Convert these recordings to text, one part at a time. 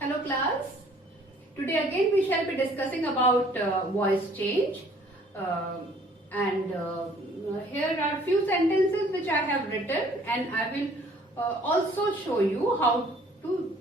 Hello class. Today again we shall be discussing about voice change and here are few sentences which I have written and I will also show you how to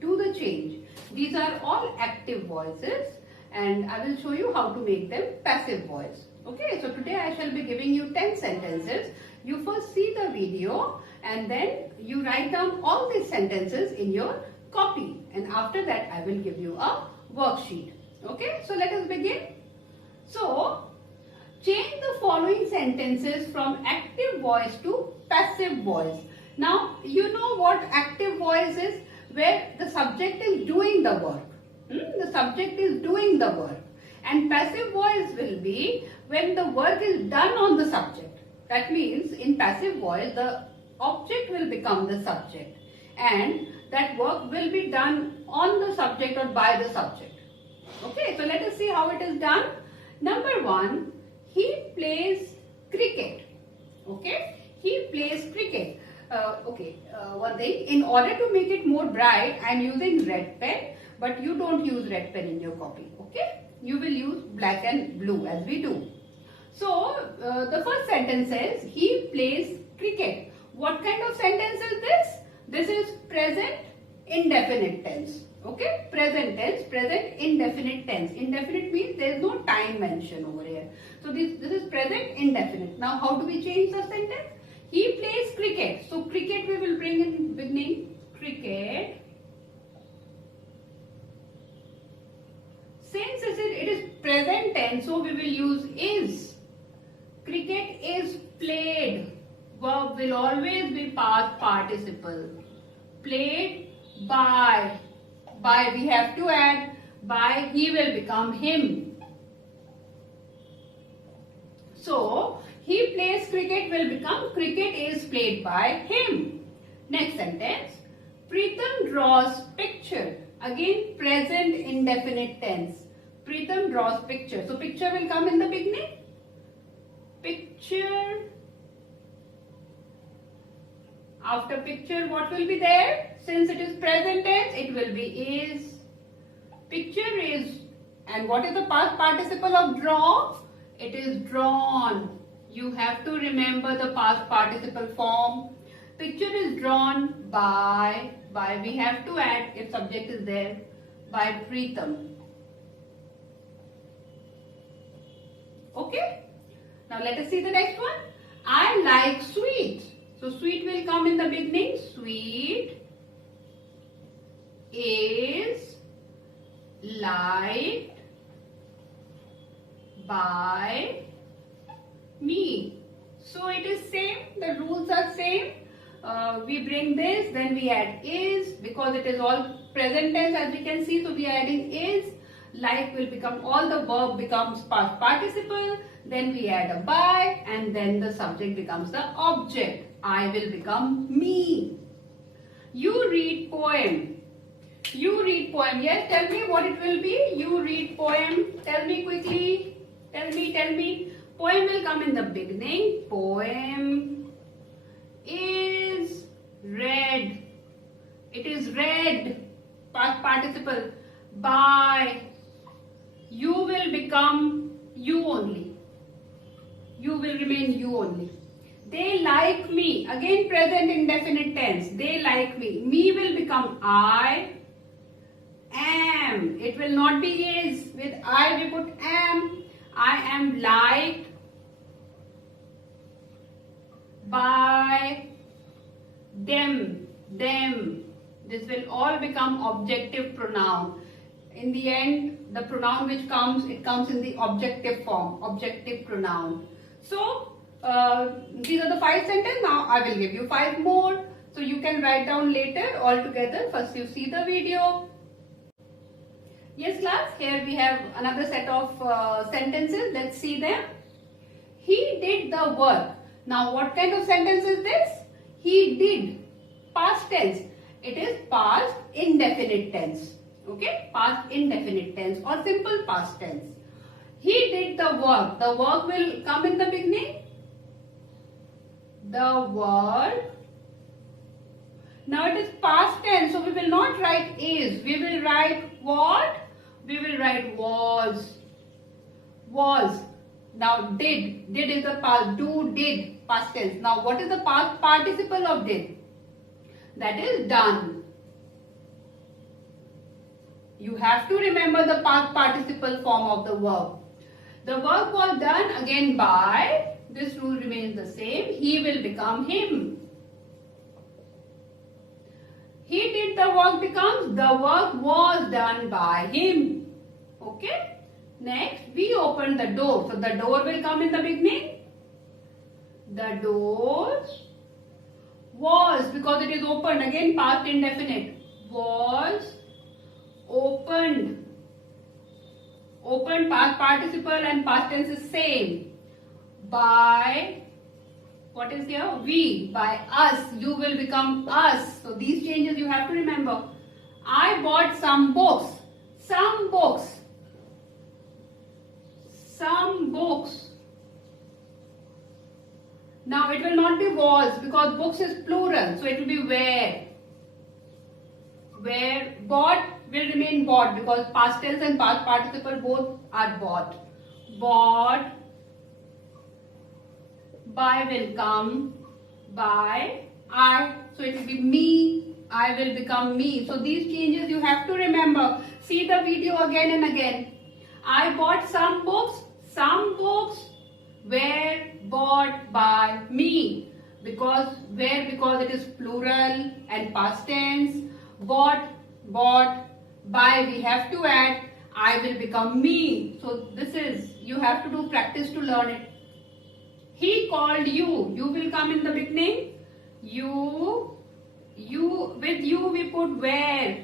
do the change. These are all active voices and I will show you how to make them passive voice. Okay, so today I shall be giving you 10 sentences. You first see the video and then you write down all these sentences in your copy and after that I will give you a worksheet. Okay, so let us begin. So, change the following sentences from active voice to passive voice. Now, you know what active voice is? Where the subject is doing the work. The subject is doing the work. And passive voice will be when the work is done on the subject. That means in passive voice, the object will become the subject. And that work will be done on the subject or by the subject. Okay, so let us see how it is done. Number 1, he plays cricket. Okay, he plays cricket. One thing, in order to make it more bright, I am using red pen, but you don't use red pen in your copy. Okay, you will use black and blue as we do. So, the first sentence says, he plays cricket. What kind of sentence is this? This is present indefinite tense. Okay, present tense, present indefinite tense. Indefinite means there is no time mentioned over here. So this is present indefinite. Now how do we change the sentence? He plays cricket. So cricket we will bring in beginning. Cricket. Since it is present tense, so we will use is. Cricket is played. Verb will always be past participle. Played by. By we have to add by, he will become him. So, he plays cricket will become cricket is played by him. Next sentence. Pritham draws picture. Again present indefinite tense. Pritham draws picture. So, picture will come in the beginning. Picture. After picture, what will be there? Since it is present tense, it will be is. Picture is. And what is the past participle of draw? It is drawn. You have to remember the past participle form. Picture is drawn by. By we have to add, if subject is there, by Pritham. Okay? Now let us see the next one. I like sweets. So sweet will come in the beginning. Sweet is liked by me. So it is same. The rules are same. We bring this, then we add is because it is all present tense as we can see. So we are adding is. Like will become all the verb becomes past participle. Then we add a by and then the subject becomes the object. I will become me. You read poem. You read poem. Yes, tell me what it will be. You read poem. Tell me quickly. Tell me. Poem will come in the beginning. Poem is read. It is read. Past participle. By. You will become you only. You will remain you only. They like me. Again present indefinite tense. They like me. Me will become I am. It will not be is. With I we put am. I am liked by them. Them. This will all become objective pronoun. In the end, the pronoun which comes, it comes in the objective form. Objective pronoun. So, these are the 5 sentences. Now I will give you 5 more. So you can write down later all together. First you see the video. Yes class, here we have another set of sentences. Let's see them. He did the work. Now what kind of sentence is this? He did. Past tense. It is past indefinite tense. Okay, past indefinite tense or simple past tense. He did the work. The work will come in the beginning. The work Now it is past tense, so we will not write is. We will write what? We will write was. Was. Now did. Did is the past. Do, did. Past tense. Now what is the past participle of did? That is done. You have to remember the past participle form of the verb. The verb was done again by. This rule remains the same. He will become him. He did the work becomes the work was done by him. Okay. Next, we open the door. So the door will come in the beginning. The door was, because it is opened, again past indefinite, was opened. Opened, past participle and past tense is same. By, what is here? We. By us. You will become us. So these changes you have to remember. I bought some books. Some books. Some books. Now it will not be was because books is plural. So it will be where. Where. Bought will remain bought because past tense and past participle both are bought. Bought. By will come. By. I. So it will be me. I will become me. So these changes you have to remember. See the video again and again. I bought some books. Some books were bought by me. Because where? Because it is plural and past tense. Bought. Bought. By we have to add. I will become me. So this is, you have to do practice to learn it. He called you. You will come in the beginning. You. With you we put were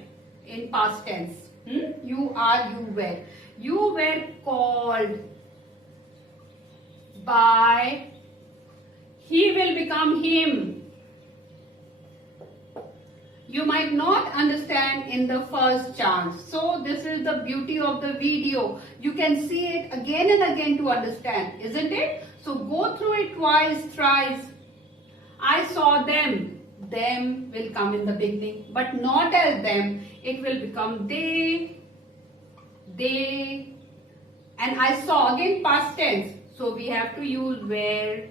in past tense. You are, you were. You were called by. He will become him. You might not understand in the first chance. So this is the beauty of the video. You can see it again and again to understand, isn't it? So go through it twice, thrice. I saw them. Them will come in the beginning, but not as them. It will become they, and I saw, again past tense. So we have to use where.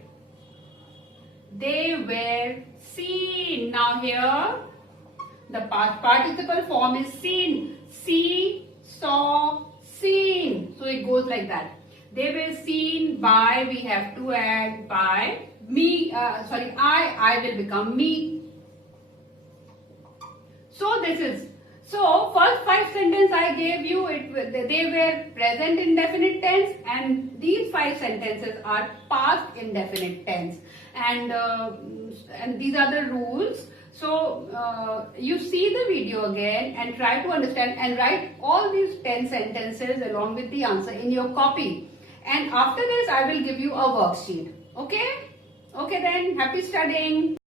They were seen. Now here, the past participle form is seen. See, saw, seen. So it goes like that. They were seen by, we have to add by me, I will become me. So this is, so first 5 sentences I gave you, they were present indefinite tense, and these 5 sentences are past indefinite tense. And these are the rules. So you see the video again and try to understand and write all these 10 sentences along with the answer in your copy. And after this I will give you a worksheet. Okay? Okay then, happy studying.